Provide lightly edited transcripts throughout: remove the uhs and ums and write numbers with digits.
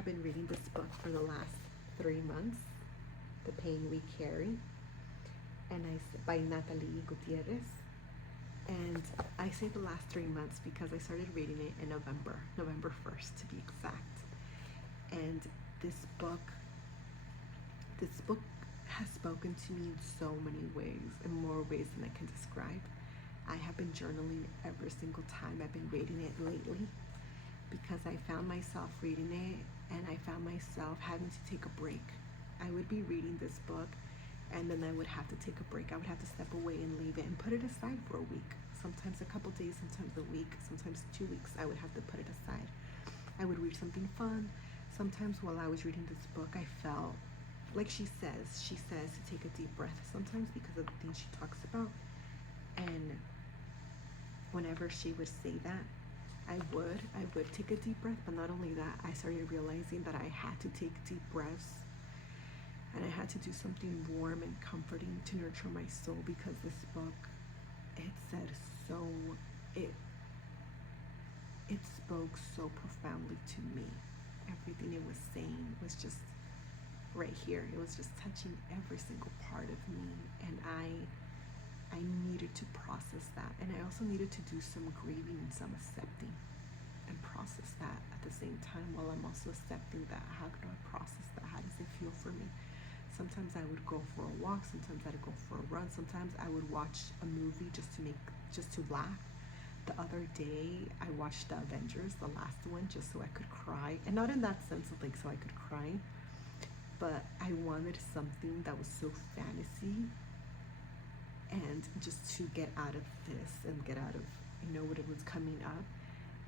have been reading this book for the last 3 months, The Pain We Carry, and by Natalie Gutiérrez. And I say the last 3 months because I started reading it in November 1st to be exact. And this book has spoken to me in so many ways, in more ways than I can describe. I have been journaling every single time I've been reading it lately, because I found myself reading it and I found myself having to take a break. I would be reading this book and then I would have to take a break. I would have to step away and leave it and put it aside for a week. Sometimes a couple days, sometimes a week, sometimes 2 weeks. I would have to put it aside. I would read something fun. Sometimes while I was reading this book, I felt like she says to take a deep breath sometimes because of the things she talks about. And whenever she would say that, I would take a deep breath. But not only that, I started realizing that I had to take deep breaths and I had to do something warm and comforting to nurture my soul, because this book, it spoke so profoundly to me. Everything it was saying was just right here. It was just touching every single part of me, and I needed to process that, and I also needed to do some grieving and some accepting and process that at the same time, while I'm also accepting that. How do I process that? How does it feel for me? Sometimes I would go for a walk, sometimes I'd go for a run, sometimes I would watch a movie just to laugh. The other day I watched the Avengers, the last one, just so I could cry. And not in that sense of like so I could cry, but I wanted something that was so fantasy, and just to get out of this and get out of, what it was coming up.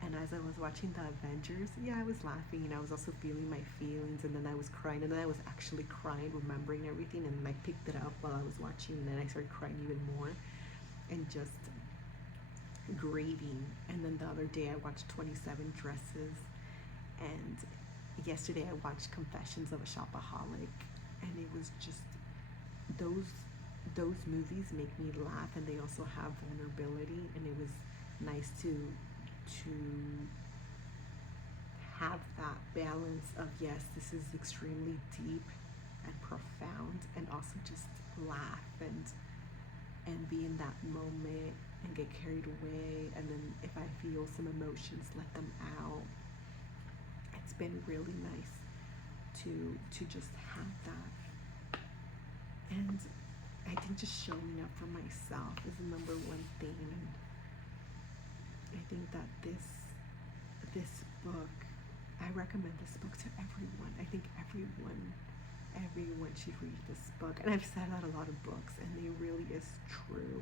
And as I was watching the Avengers, I was laughing, and I was also feeling my feelings, and then I was crying, and then I was actually crying, remembering everything, and then I picked it up while I was watching, and then I started crying even more, and just grieving. And then the other day I watched 27 Dresses, and yesterday I watched Confessions of a Shopaholic, and it was just, those movies make me laugh, and they also have vulnerability, and it was nice to have that balance of, yes, this is extremely deep and profound, and also just laugh and be in that moment and get carried away, and then if I feel some emotions, let them out. It's been really nice to just have that. And I think just showing up for myself is the number one thing. And I think that this book, I recommend this book to everyone. I think everyone should read this book. And I've said that a lot of books, and it really is true.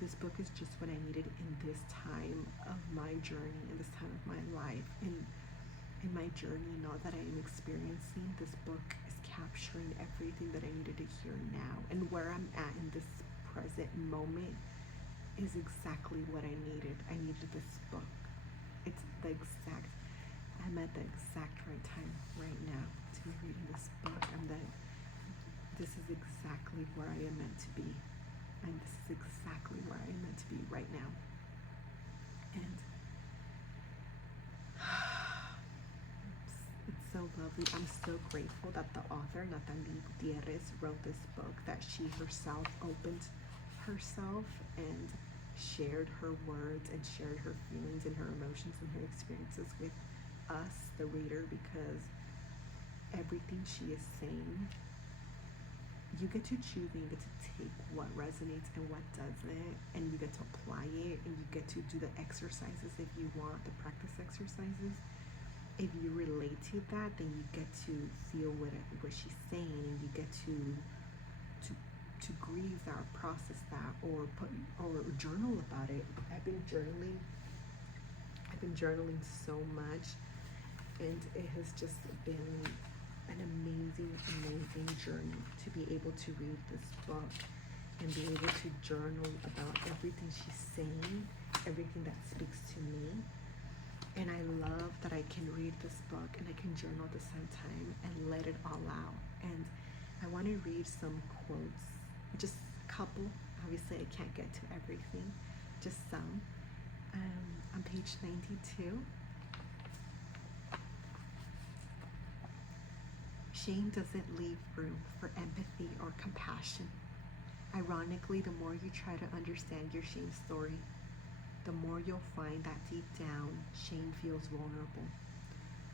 This book is just what I needed in this time of my journey, in this time of my life, in my journey, now that I am experiencing. This book is capturing everything that I needed to hear now, and where I'm at in this present moment is exactly what I needed. I needed this book. I'm at the exact right time right now to be reading this book, and that this is exactly where I am meant to be, and this is exactly where I am meant to be right now. And it's so lovely. I'm so grateful that the author, Natalie Gutiérrez, wrote this book, that she herself opened herself and shared her words and shared her feelings and her emotions and her experiences with us, the reader, because everything she is saying, you get to choose, and you get to take what resonates and what doesn't, and you get to apply it, and you get to do the exercises if you want, the practice exercises. If you relate to that, then you get to feel what she's saying, and you get to grieve that, or process that, or journal about it. I've been journaling so much, and it has just been an amazing journey to be able to read this book and be able to journal about everything she's saying, everything that speaks to me. And I love that I can read this book and I can journal at the same time and let it all out. And I want to read some quotes, just a couple. Obviously, I can't get to everything, just some. On page 92, Shame doesn't leave room for empathy or compassion. Ironically, the more you try to understand your shame story, the more you'll find that deep down, shame feels vulnerable,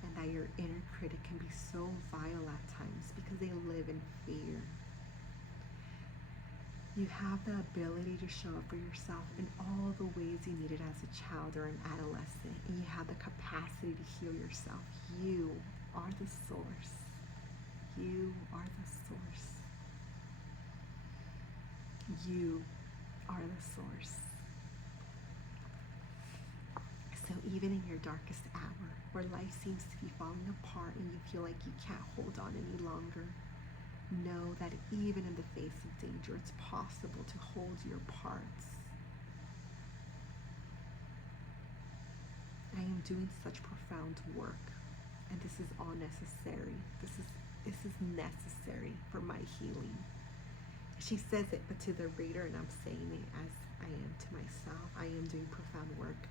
and that your inner critic can be so vile at times because they live in fear. You have the ability to show up for yourself in all the ways you needed as a child or an adolescent, and you have the capacity to heal yourself. You are the source. You are the source. You are the source. So even in your darkest hour, where life seems to be falling apart and you feel like you can't hold on any longer, know that even in the face of danger, it's possible to hold your parts. I am doing such profound work, and this is all necessary. This is necessary for my healing. She says it, but to the reader, and I'm saying it as I am to myself. I am doing profound work,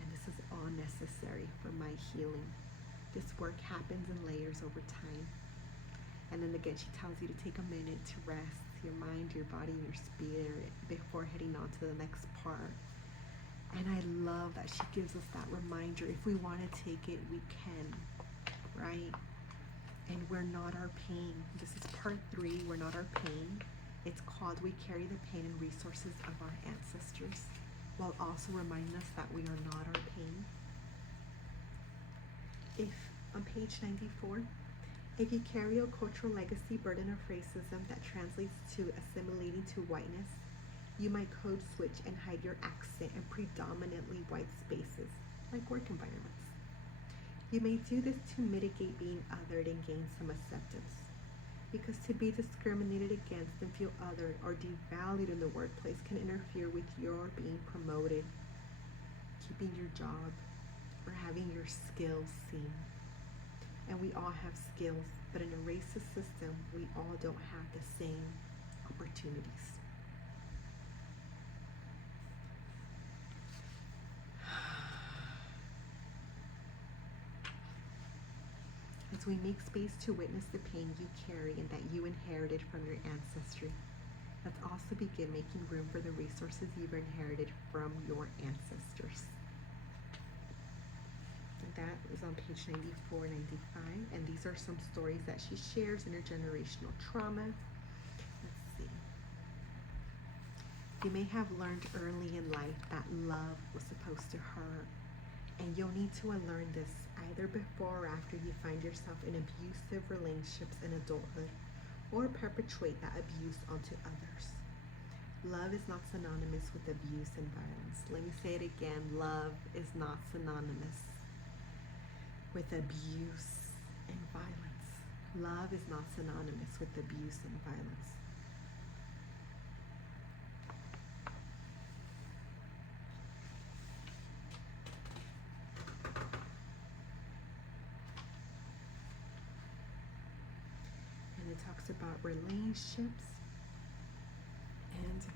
and this is all necessary for my healing. This work happens in layers over time. And then again, she tells you to take a minute to rest your mind, your body, and your spirit before heading on to the next part. And I love that she gives us that reminder. If we want to take it, we can, right? And we're not our pain. This is part 3. We're not our pain. It's called We Carry the Pain and Resources of Our Ancestors, while also reminding us that we are not our pain. If on page 94, if you carry a cultural legacy burden of racism that translates to assimilating to whiteness, you might code switch and hide your accent in predominantly white spaces, like work environments. You may do this to mitigate being othered and gain some acceptance. Because to be discriminated against and feel othered or devalued in the workplace can interfere with your being promoted, keeping your job, or having your skills seen. And we all have skills, but in a racist system, we all don't have the same opportunities. As we make space to witness the pain you carry and that you inherited from your ancestry, let's also begin making room for the resources you've inherited from your ancestors. That is on page 94, 95, and these are some stories that she shares, intergenerational trauma. Let's see. You may have learned early in life that love was supposed to hurt, and you'll need to unlearn this either before or after you find yourself in abusive relationships in adulthood, or perpetuate that abuse onto others. Love is not synonymous with abuse and violence. Let me say it again. Love is not synonymous with abuse and violence. Love is not synonymous with abuse and violence. And it talks about relationships, and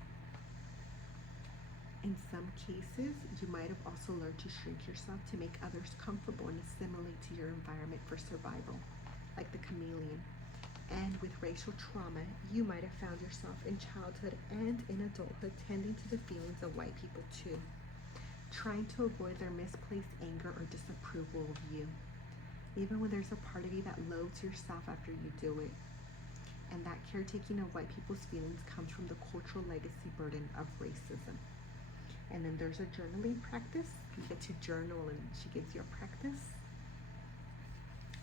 in some cases, you might have also learned to shrink yourself to make others comfortable and assimilate to your environment for survival, like the chameleon. And with racial trauma, you might have found yourself in childhood and in adulthood tending to the feelings of white people too, trying to avoid their misplaced anger or disapproval of you, even when there's a part of you that loathes yourself after you do it. And that caretaking of white people's feelings comes from the cultural legacy burden of racism. And then there's a journaling practice. You get to journal, and she gives you a practice.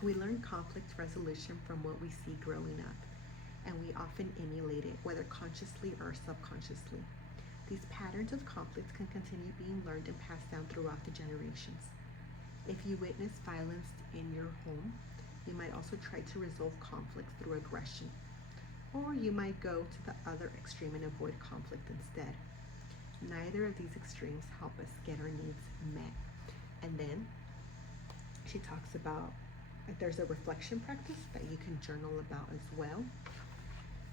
We learn conflict resolution from what we see growing up, and we often emulate it, whether consciously or subconsciously. These patterns of conflict can continue being learned and passed down throughout the generations. If you witness violence in your home, you might also try to resolve conflict through aggression, or you might go to the other extreme and avoid conflict instead. Neither of these extremes help us get our needs met. And then she talks about there's a reflection practice that you can journal about as well.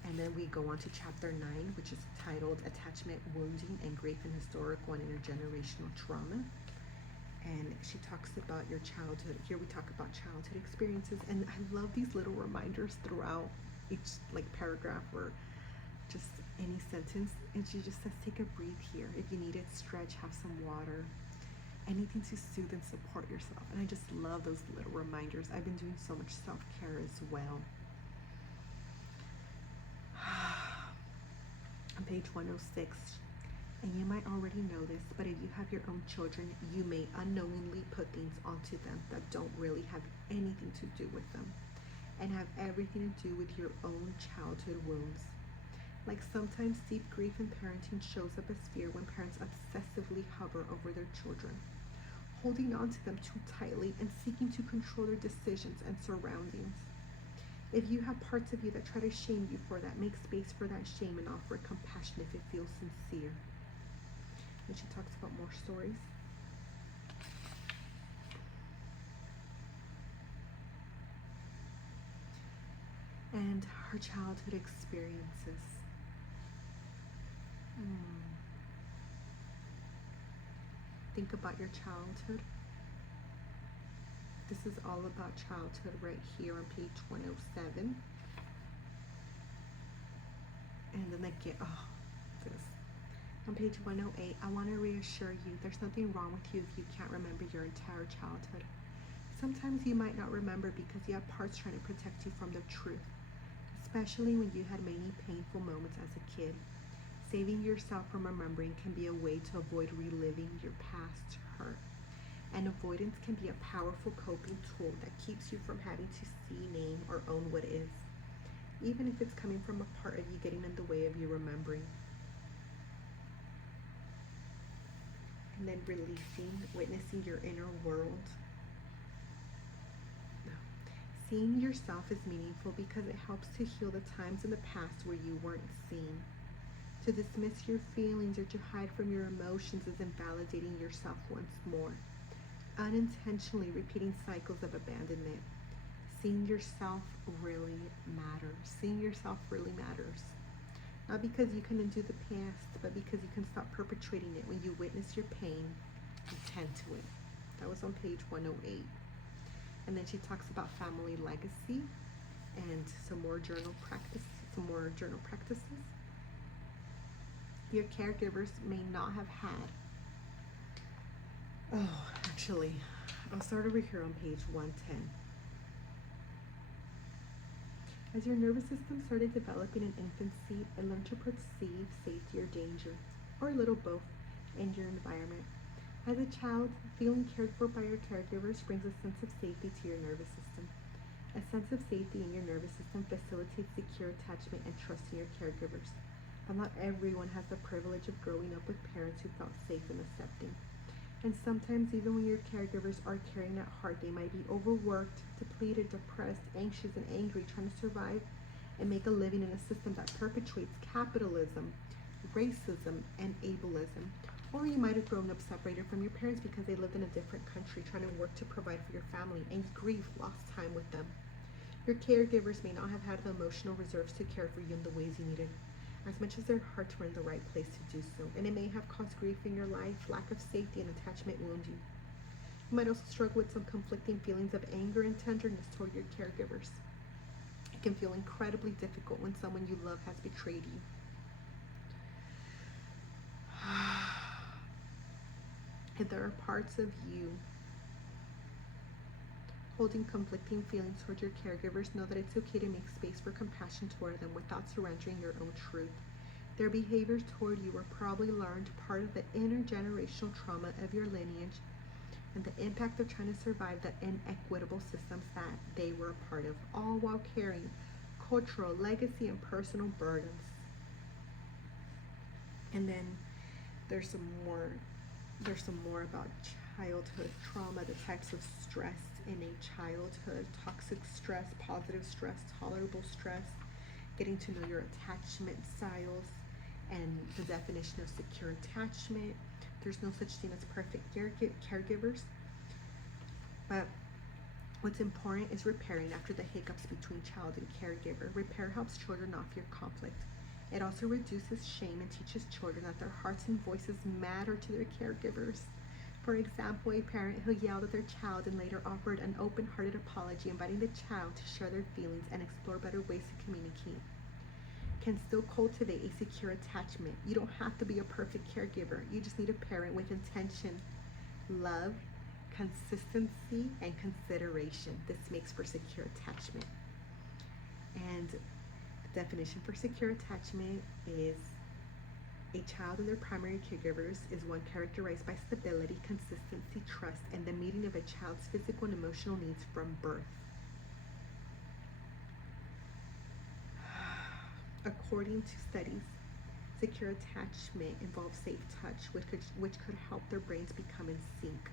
And then we go on to chapter 9, which is titled Attachment, Wounding, and Grief in Historical and Intergenerational Trauma. And she talks about your childhood. Here we talk about childhood experiences, and I love these little reminders throughout each like paragraph or just any sentence. And she just says, take a breathe here. If you need it, stretch, have some water, anything to soothe and support yourself. And I just love those little reminders. I've been doing so much self-care as well. On page 106, and you might already know this, but if you have your own children, you may unknowingly put things onto them that don't really have anything to do with them and have everything to do with your own childhood wounds. Like sometimes deep grief in parenting shows up as fear when parents obsessively hover over their children, holding on to them too tightly and seeking to control their decisions and surroundings. If you have parts of you that try to shame you for that, make space for that shame and offer compassion if it feels sincere. And she talks about more stories. And her childhood experiences. Think about your childhood. This is all about childhood right here on page 107. And then this. On page 108, I want to reassure you there's nothing wrong with you if you can't remember your entire childhood. Sometimes you might not remember because you have parts trying to protect you from the truth, especially when you had many painful moments as a kid. Saving yourself from remembering can be a way to avoid reliving your past hurt. And avoidance can be a powerful coping tool that keeps you from having to see, name, or own what is, even if it's coming from a part of you getting in the way of you remembering. And then releasing, witnessing your inner world. Seeing yourself is meaningful because it helps to heal the times in the past where you weren't seen. To dismiss your feelings or to hide from your emotions is invalidating yourself once more. Unintentionally repeating cycles of abandonment. Seeing yourself really matters. Seeing yourself really matters. Not because you can undo the past, but because you can stop perpetrating it when you witness your pain and tend to it. That was on page 108. And then she talks about family legacy and some more journal practices. Your caregivers may not have had. I'll start over here on page 110. As your nervous system started developing in infancy, it learned to perceive safety or danger, or a little both, in your environment. As a child, feeling cared for by your caregivers brings a sense of safety to your nervous system. A sense of safety in your nervous system facilitates secure attachment and trust in your caregivers. But not everyone has the privilege of growing up with parents who felt safe and accepting. And sometimes even when your caregivers are caring at heart, they might be overworked, depleted, depressed, anxious, and angry, trying to survive and make a living in a system that perpetuates capitalism, racism, and ableism. Or you might have grown up separated from your parents because they lived in a different country, trying to work to provide for your family, and you grieve lost time with them. Your caregivers may not have had the emotional reserves to care for you in the ways you needed, as much as their hearts were in the right place to do so, and it may have caused grief in your life. Lack of safety and attachment wound you. You might also struggle with some conflicting feelings of anger and tenderness toward your caregivers. It can feel incredibly difficult when someone you love has betrayed you. If there are parts of you holding conflicting feelings toward your caregivers, know that it's okay to make space for compassion toward them without surrendering your own truth. Their behaviors toward you were probably learned part of the intergenerational trauma of your lineage and the impact of trying to survive the inequitable systems that they were a part of, all while carrying cultural legacy and personal burdens. And then there's some more about childhood trauma, the types of stress in a childhood: toxic stress, positive stress, tolerable stress, getting to know your attachment styles, and the definition of secure attachment. There's no such thing as perfect caregivers, but what's important is repairing after the hiccups between child and caregiver. Repair helps children off your conflict. It also reduces shame and teaches children that their hearts and voices matter to their caregivers. For example, a parent who yelled at their child and later offered an open-hearted apology, inviting the child to share their feelings and explore better ways to communicate, can still cultivate a secure attachment. You don't have to be a perfect caregiver. You just need a parent with intention, love, consistency, and consideration. This makes for secure attachment. And the definition for secure attachment is: a child and their primary caregivers is one characterized by stability, consistency, trust, and the meeting of a child's physical and emotional needs from birth. According to studies, secure attachment involves safe touch, which could help their brains become in sync.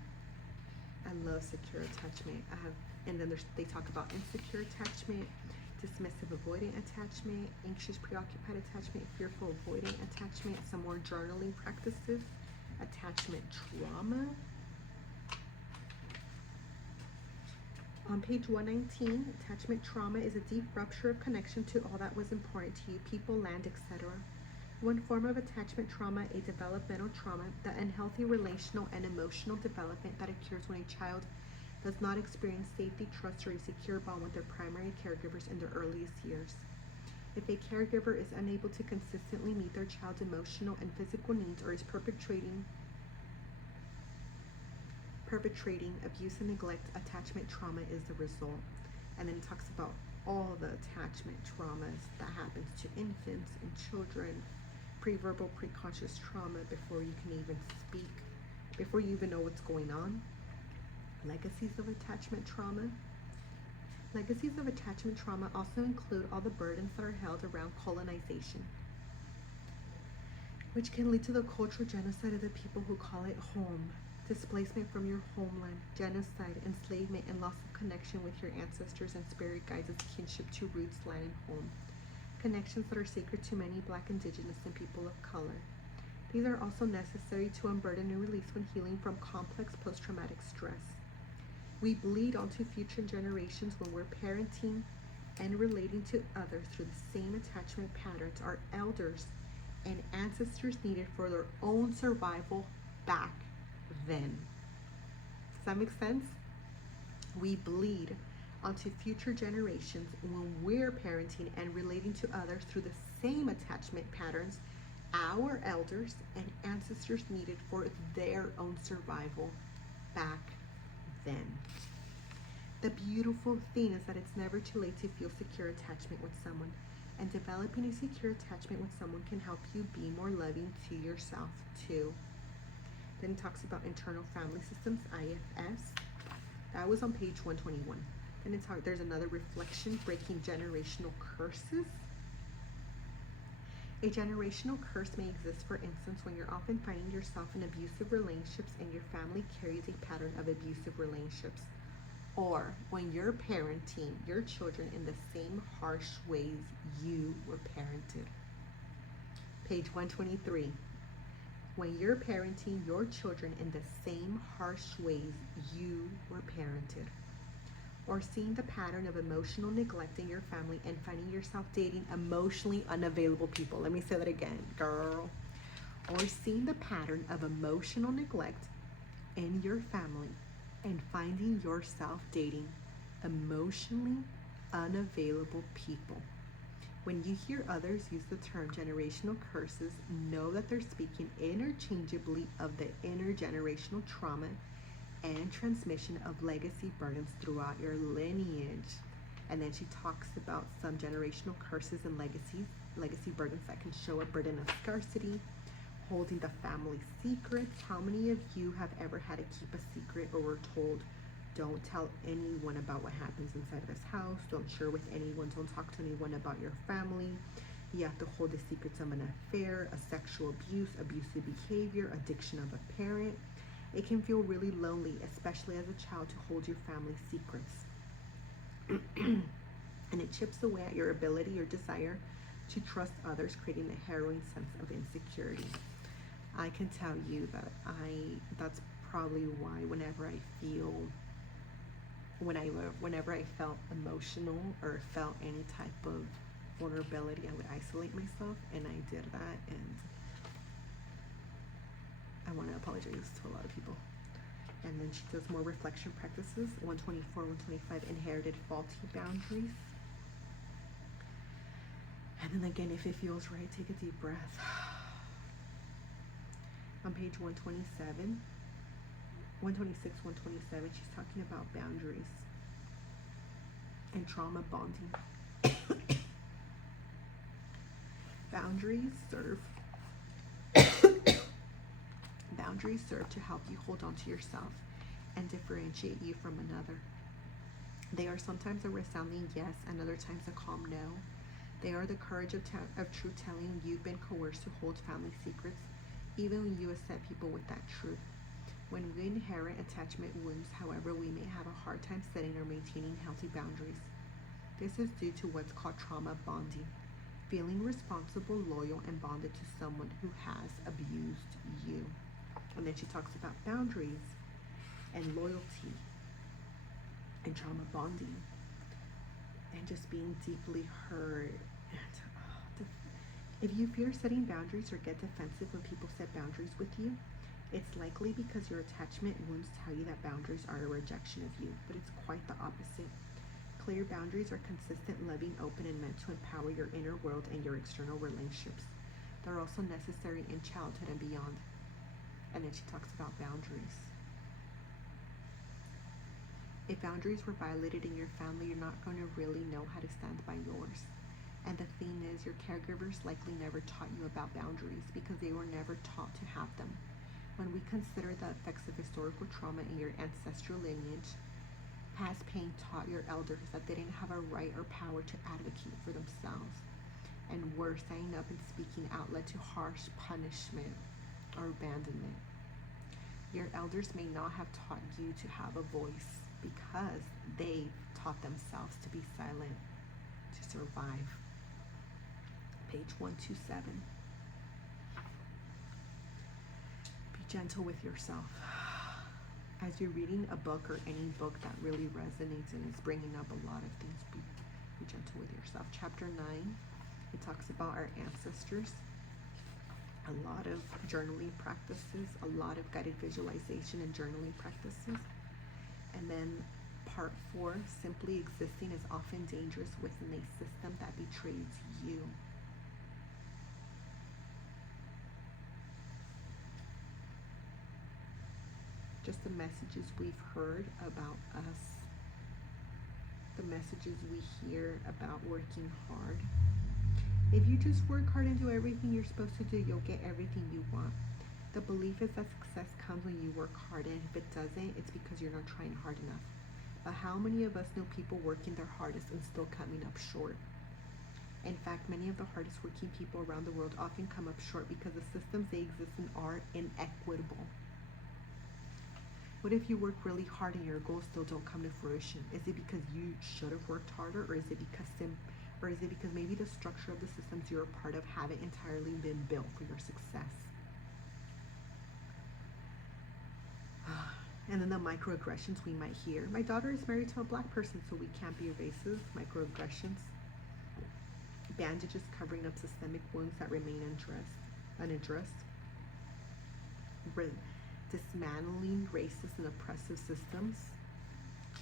I love secure attachment. And then they talk about insecure attachment, dismissive avoidant attachment, anxious preoccupied attachment, fearful avoidant attachment, some more journaling practices, attachment trauma. On page 119, attachment trauma is a deep rupture of connection to all that was important to you, people, land, etc. One form of attachment trauma, a developmental trauma, the unhealthy relational and emotional development that occurs when a child does not experience safety, trust, or a secure bond with their primary caregivers in their earliest years. If a caregiver is unable to consistently meet their child's emotional and physical needs or is perpetrating abuse and neglect, attachment trauma is the result. And then it talks about all the attachment traumas that happens to infants and children, pre-verbal, pre-conscious trauma before you can even speak, before you even know what's going on. Legacies of attachment trauma. Legacies of attachment trauma also include all the burdens that are held around colonization, which can lead to the cultural genocide of the people who call it home, displacement from your homeland, genocide, enslavement, and loss of connection with your ancestors and spirit guides as kinship to roots, land, and home. Connections that are sacred to many Black, Indigenous, and people of color. These are also necessary to unburden and release when healing from complex post-traumatic stress. We bleed onto future generations when we're parenting and relating to others through the same attachment patterns our elders and ancestors needed for their own survival back then. Does that make sense? We bleed onto future generations when we're parenting and relating to others through the same attachment patterns our elders and ancestors needed for their own survival back then. The beautiful thing is that it's never too late to feel secure attachment with someone, and developing a secure attachment with someone can help you be more loving to yourself too. Then it talks about internal family systems, IFS. That was on page 121. Then there's another reflection, breaking generational curses. A generational curse may exist, for instance, when you're often finding yourself in abusive relationships and your family carries a pattern of abusive relationships, or when you're parenting your children in the same harsh ways you were parented. Page 123. When you're parenting your children in the same harsh ways you were parented, or seeing the pattern of emotional neglect in your family and finding yourself dating emotionally unavailable people. Let me say that again, girl. Or seeing the pattern of emotional neglect in your family and finding yourself dating emotionally unavailable people. When you hear others use the term generational curses, know that they're speaking interchangeably of the intergenerational trauma and transmission of legacy burdens throughout your lineage. And then she talks about some generational curses and legacy burdens that can show a burden of scarcity, holding the family secrets. How many of you have ever had to keep a secret or were told, don't tell anyone about what happens inside this house, don't share with anyone, don't talk to anyone about your family. You have to hold the secrets of an affair, a sexual abuse, abusive behavior, addiction of a parent. It can feel really lonely, especially as a child, to hold your family secrets. And it chips away at your ability or desire to trust others, creating a harrowing sense of insecurity. I can tell you that that's probably why whenever I felt emotional or felt any type of vulnerability, I would isolate myself, and I did that, and I want to apologize to a lot of people. And then she does more reflection practices. 124, 125, inherited faulty boundaries. And then again, if it feels right, take a deep breath. On page 127, 126, 127, she's talking about boundaries and trauma bonding. Boundaries serve to help you hold on to yourself and differentiate you from another. They are sometimes a resounding yes and other times a calm no. They are the courage of truth telling you've been coerced to hold family secrets, even when you accept people with that truth. When we inherit attachment wounds, however, we may have a hard time setting or maintaining healthy boundaries. This is due to what's called trauma bonding, feeling responsible, loyal, and bonded to someone who has abused you. And then she talks about boundaries and loyalty and trauma bonding and just being deeply hurt. If you fear setting boundaries or get defensive when people set boundaries with you, it's likely because your attachment wounds tell you that boundaries are a rejection of you, but it's quite the opposite. Clear boundaries are consistent, loving, open, and meant to empower your inner world and your external relationships. They're also necessary in childhood and beyond. And then she talks about boundaries. If boundaries were violated in your family, you're not going to really know how to stand by yours. And the thing is, your caregivers likely never taught you about boundaries because they were never taught to have them. When we consider the effects of historical trauma in your ancestral lineage, past pain taught your elders that they didn't have a right or power to advocate for themselves. And worse, standing up and speaking out led to harsh punishment or abandonment. Your elders may not have taught you to have a voice because they taught themselves to be silent to survive. Page 127. Be gentle with yourself. As you're reading a book or any book that really resonates and is bringing up a lot of things, be gentle with yourself. Chapter 9, it talks about our ancestors. A lot of journaling practices, a lot of guided visualization and journaling practices. And then part 4, simply existing is often dangerous within a system that betrays you. Just the messages we've heard about us, the messages we hear about working hard. If you just work hard and do everything you're supposed to do, you'll get everything you want. The belief is that success comes when you work hard, and if it doesn't, it's because you're not trying hard enough. But how many of us know people working their hardest and still coming up short? In fact, many of the hardest working people around the world often come up short because the systems they exist in are inequitable. What if you work really hard and your goals still don't come to fruition? Is it because you should have worked harder, or is it because maybe the structure of the systems you're a part of haven't entirely been built for your success? And then the microaggressions we might hear. My daughter is married to a black person, so we can't be racist. Microaggressions. Bandages covering up systemic wounds that remain unaddressed. Dismantling racist and oppressive systems.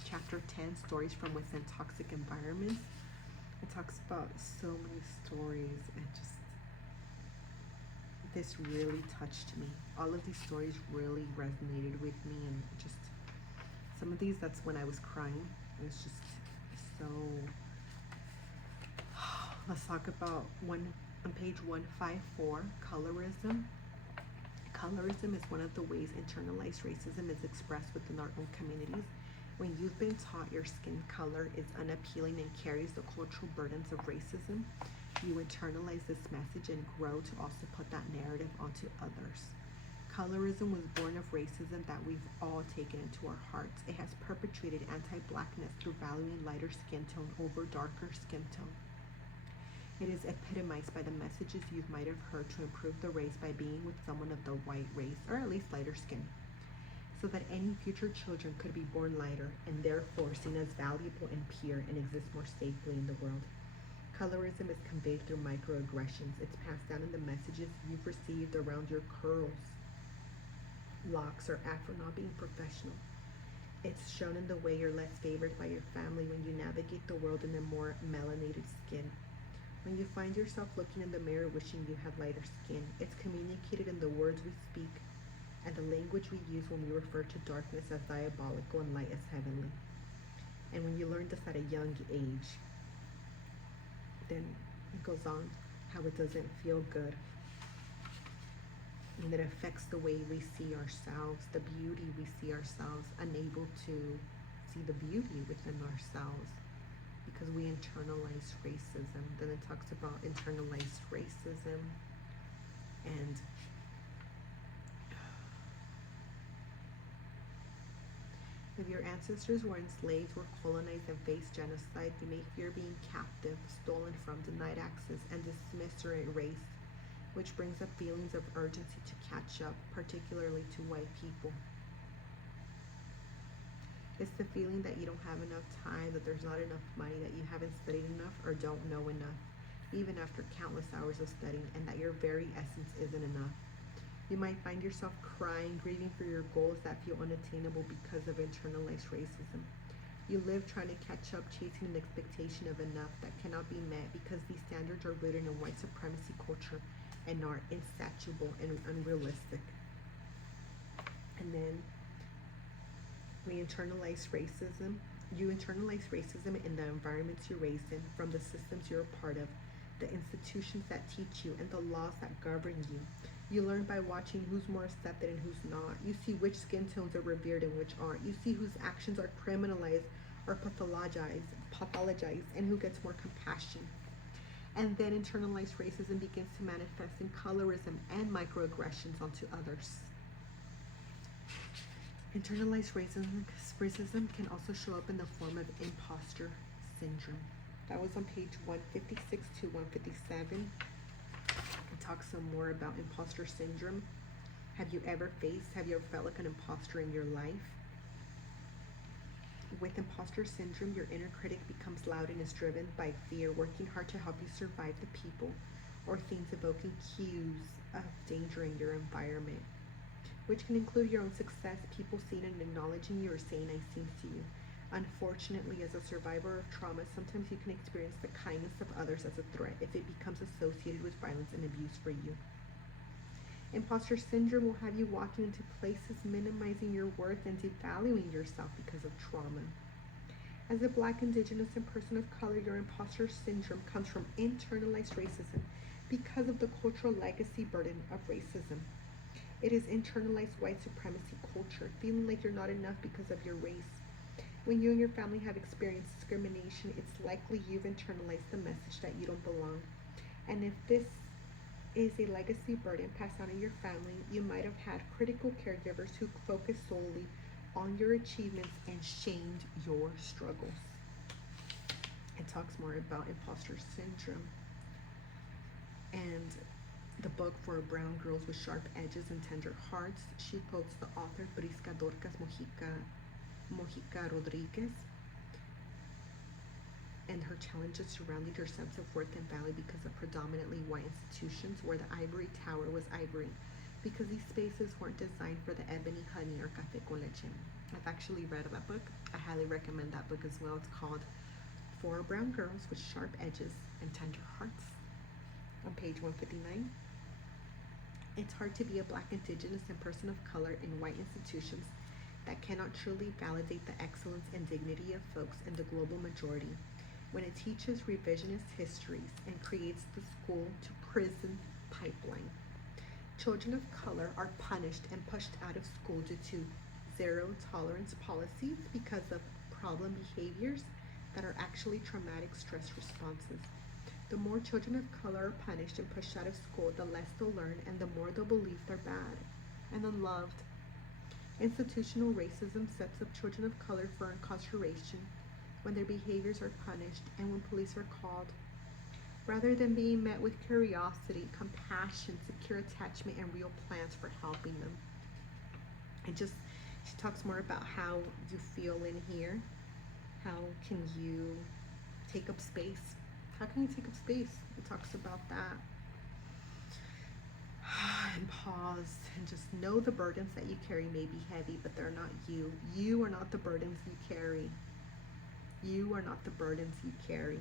Chapter 10, stories from within toxic environments. It talks about so many stories, and just this really touched me. All of these stories really resonated with me, and just some of these, that's when I was crying. It's just so. Let's talk about on page 154, colorism. Colorism is one of the ways internalized racism is expressed within our own communities. When you've been taught your skin color is unappealing and carries the cultural burdens of racism, you internalize this message and grow to also put that narrative onto others. Colorism was born of racism that we've all taken into our hearts. It has perpetuated anti-blackness through valuing lighter skin tone over darker skin tone. It is epitomized by the messages you might have heard to improve the race by being with someone of the white race, or at least lighter skin, so that any future children could be born lighter and therefore seen as valuable and pure and exist more safely in the world. Colorism is conveyed through microaggressions. It's passed down in the messages you've received around your curls. locks or afro not being professional. It's shown in the way you're less favored by your family when you navigate the world in a more melanated skin. When you find yourself looking in the mirror wishing you had lighter skin, it's communicated in the words we speak and the language we use when we refer to darkness as diabolical and light as heavenly. And when you learn this at a young age, then it goes on how it doesn't feel good. And it affects the way we see ourselves, the beauty we see ourselves, unable to see the beauty within ourselves because we internalize racism. Then it talks about internalized racism and if your ancestors were enslaved, were colonized, and faced genocide, you may fear being captive, stolen from, denied access, and dismissed or erased, which brings up feelings of urgency to catch up, particularly to white people. It's the feeling that you don't have enough time, that there's not enough money, that you haven't studied enough or don't know enough, even after countless hours of studying, and that your very essence isn't enough. You might find yourself crying, grieving for your goals that feel unattainable because of internalized racism. You live trying to catch up, chasing an expectation of enough that cannot be met because these standards are rooted in white supremacy culture and are insatiable and unrealistic. And then we internalize racism. You internalize racism in the environments you're raised in, from the systems you're a part of, the institutions that teach you, and the laws that govern you. You learn by watching who's more accepted and who's not. You see which skin tones are revered and which aren't. You see whose actions are criminalized or pathologized, and who gets more compassion. And then internalized racism begins to manifest in colorism and microaggressions onto others. Internalized racism can also show up in the form of imposter syndrome. That was on page 156 to 157. It talks some more about imposter syndrome. Have you ever felt like an imposter in your life? With imposter syndrome, your inner critic becomes loud and is driven by fear, working hard to help you survive the people or things, evoking cues of danger in your environment, which can include your own success, people seeing and acknowledging you or saying nice things to you. Unfortunately, as a survivor of trauma, sometimes you can experience the kindness of others as a threat if it becomes associated with violence and abuse for you. Imposter syndrome will have you walking into places minimizing your worth and devaluing yourself because of trauma. As a Black, Indigenous, and person of color, your imposter syndrome comes from internalized racism because of the cultural legacy burden of racism. It is internalized white supremacy culture, feeling like you're not enough because of your race. When you and your family have experienced discrimination, it's likely you've internalized the message that you don't belong. And if this is a legacy burden passed on in your family, you might have had critical caregivers who focused solely on your achievements and shamed your struggles. It talks more about imposter syndrome. And the book For Brown Girls with Sharp Edges and Tender Hearts, she quotes the author Prisca Dorcas Mojica Rodriguez and her challenges surrounding her sense of worth and value because of predominantly white institutions where the ivory tower was ivory, because these spaces weren't designed for the ebony, honey, or café con leche. I've actually read that book. I highly recommend that book as well. It's called For Brown Girls with Sharp Edges and Tender Hearts. On page 159. It's hard to be a Black, Indigenous, and person of color in white institutions that cannot truly validate the excellence and dignity of folks in the global majority when it teaches revisionist histories and creates the school to prison pipeline. Children of color are punished and pushed out of school due to zero tolerance policies because of problem behaviors that are actually traumatic stress responses. The more children of color are punished and pushed out of school, the less they'll learn and the more they'll believe they're bad and unloved. Institutional racism sets up children of color for incarceration when their behaviors are punished and when police are called, rather than being met with curiosity, compassion, secure attachment, and real plans for helping them. She talks more about how you feel in here. How can you take up space? How can you take up space? It talks about that. And pause and just know the burdens that you carry may be heavy, but they're not you. You are not the burdens you carry. You are not the burdens you carry.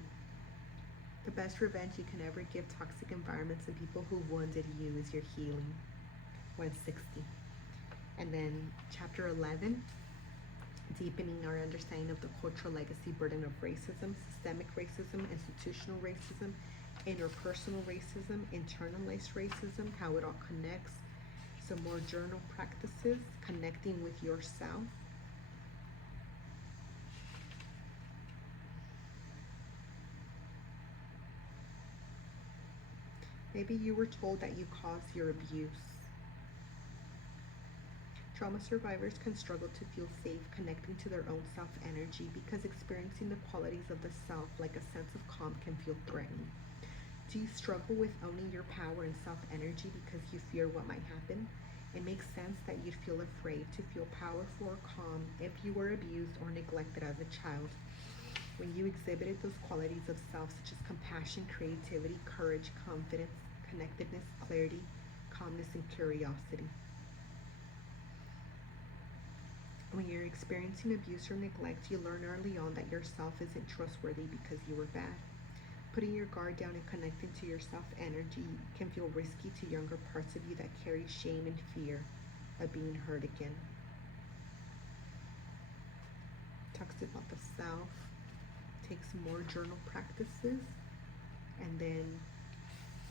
The best revenge you can ever give toxic environments and people who wounded you is your healing. 160. And then chapter 11, deepening our understanding of the cultural legacy burden of racism, systemic racism, institutional racism, interpersonal racism, internalized racism, how it all connects. Some more journal practices, connecting with yourself. Maybe you were told that you caused your abuse. Trauma survivors can struggle to feel safe connecting to their own self-energy because experiencing the qualities of the self, like a sense of calm, can feel threatening. Do you struggle with owning your power and self-energy because you fear what might happen? It makes sense that you'd feel afraid to feel powerful or calm if you were abused or neglected as a child. When you exhibited those qualities of self, such as compassion, creativity, courage, confidence, connectedness, clarity, calmness, and curiosity. When you're experiencing abuse or neglect, you learn early on that yourself isn't trustworthy because you were bad. Putting your guard down and connecting to your self-energy can feel risky to younger parts of you that carry shame and fear of being hurt again. Talks about the self, take some more journal practices, and then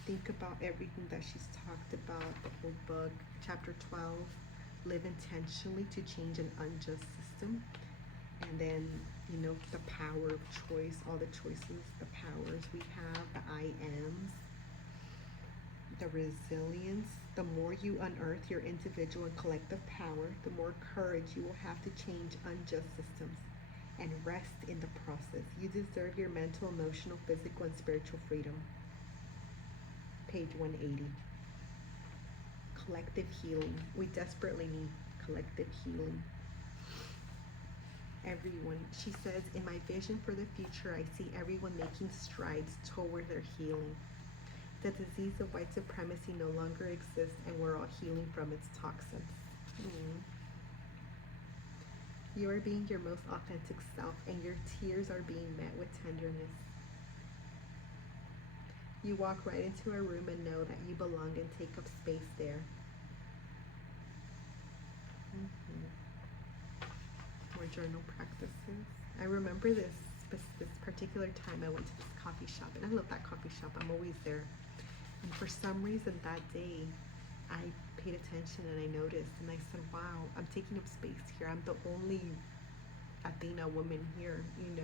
think about everything that she's talked about, the whole book. Chapter 12, live intentionally to change an unjust system. And then, the power of choice, all the choices, the powers we have, the I ams, the resilience. The more you unearth your individual and collective power, the more courage you will have to change unjust systems and rest in the process. You deserve your mental, emotional, physical, and spiritual freedom. Page 180. Collective healing. We desperately need collective healing. Everyone, she says, in my vision for the future, I see everyone making strides toward their healing. The disease of white supremacy no longer exists, and we're all healing from its toxins. You are being your most authentic self, and your tears are being met with tenderness. You walk right into a room and know that you belong and take up space there. More journal practices. I remember this particular time I went to this coffee shop, and I love that coffee shop. I'm always there. And for some reason that day, I paid attention and I noticed, and I said, wow, I'm taking up space here. I'm the only Athena woman here, and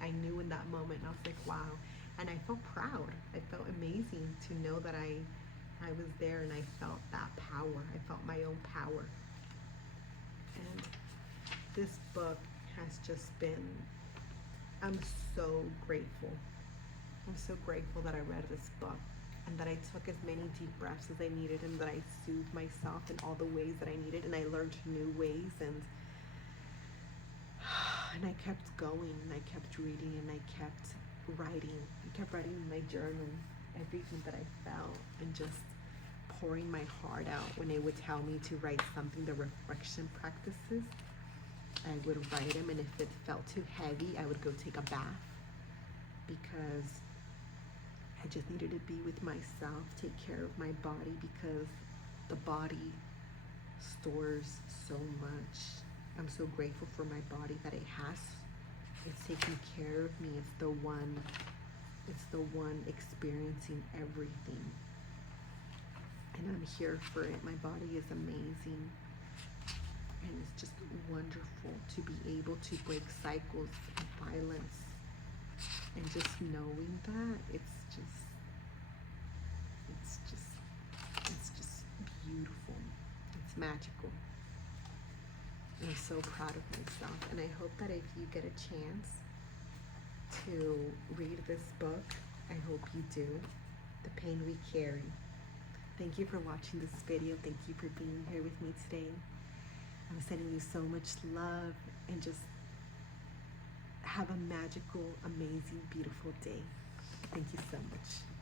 I knew in that moment, and I was like, wow. And I felt proud. I felt amazing to know that I was there, and I felt that power. I felt my own power. And this book has just been, I'm so grateful. I'm so grateful that I read this book, and that I took as many deep breaths as I needed, and that I soothed myself in all the ways that I needed, and I learned new ways, and I kept going, and I kept reading, and I kept writing. I kept writing in my journal everything that I felt, and just pouring my heart out. When they would tell me to write something, the reflection practices, I would write them, and if it felt too heavy, I would go take a bath, because I just needed to be with myself, take care of my body, because the body stores so much. I'm so grateful for my body that it's taking care of me. It's the one experiencing everything. And I'm here for it. My body is amazing. And it's just wonderful to be able to break cycles of violence. And just knowing that, it's just beautiful. It's magical. I'm so proud of myself, and I hope that if you get a chance to read this book, I hope you do. The Pain We Carry. Thank you for watching this video. Thank you for being here with me today. I'm sending you so much love, and just have a magical, amazing, beautiful day. Thank you so much.